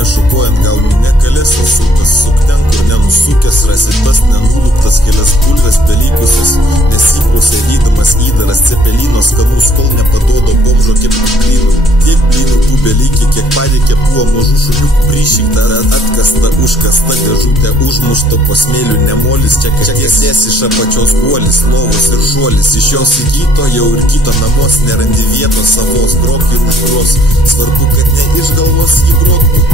nešukuojant galvų nekalės sukas, suk ten, kur nenusukęs, rasi tas nenuluktas kelias pulvės belykusius, nesiklausė rydamas įdaras cepelino skanus, kol nepadodo bomžo keptų blynų. Tiek blynų tų belykė, kiek padėkė buvo mažų šuniukų prišykta, atkasta, užkasta dėžutė, užmušto po smėlių nemolis, čia tiesies iš apačios guolis, lovos ir šuolis, iš jos į kito, jau ir kito namos nerandi vietos savos, grok ir užgros, svarbu, kad ne iš galvos jį grotų,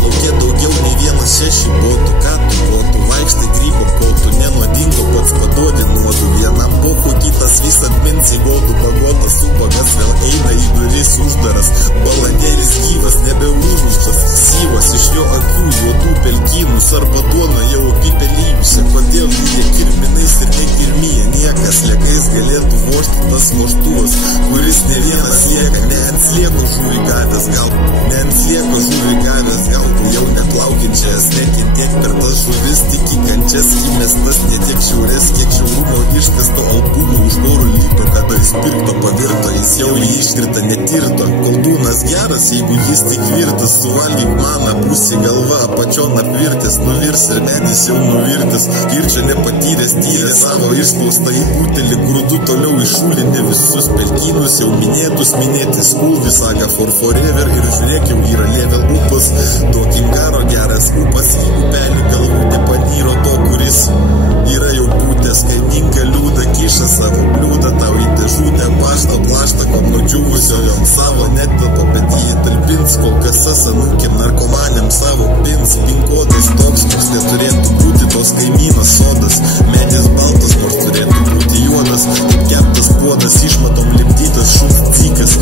laukia daugiau nei 1,6 botų, ką tu botų, vaikštai grybo kotų, nenuodingo pats padodi nuodų, vienam pochu kitas vis atmins į godų, pagotas ubagas vėl eina į duris uždaras, balandėlis gyvas, nebeužmuštas, syvas iš jo akių, juodų pelkynų, arba duona jau apipelyjusi, kodėl jie kirminais ir nekirmyje, niekas legais galėtų vožti tas vožtuvas, kuris ne vienas lieka, ne ant slieko žuvį gavęs, gal ne ant slieko žuvį gavęs, gal jau neplaukiančias, nekintėk per tas žuvis, tik į kančias įmestas, ne tiek šiaurės, kiek šiaurumo ištesto albumo už gorų lyto, kada jis pirkto pavirto, jis jau jį iškrita netirto, koldūnas geras, jeigu jis tik virtas, suvalgyk maną, pusį galva, apačion apvirtęs, nuvirs ir medis jau nuvirtas, kirčio nepatyręs, tyrė savo išspaustą į butelį, grūdų toliau išūlinė visus pelkynus, jau minėtus minėti skulvi, saga for forever ir žiūrėk, jau yra level upas, duokim garo geras upas, į upelį galvų nepanyro to, kuris yra jau būtęs, kaiminga liūda, kiša savo bliūdą, tau į dėžutę pašto plaštakom nudžiūvusio jom savo netelpa, bet jį talpins, kol kas anūkiam narkomanėm savo pins, pinkodais toks, koks neturėtų būti tos kaimynas sodas, medis baltas, nors turėtų būti juodas, kaip keptas puodas, išmatom lipdytas šuns dzikas,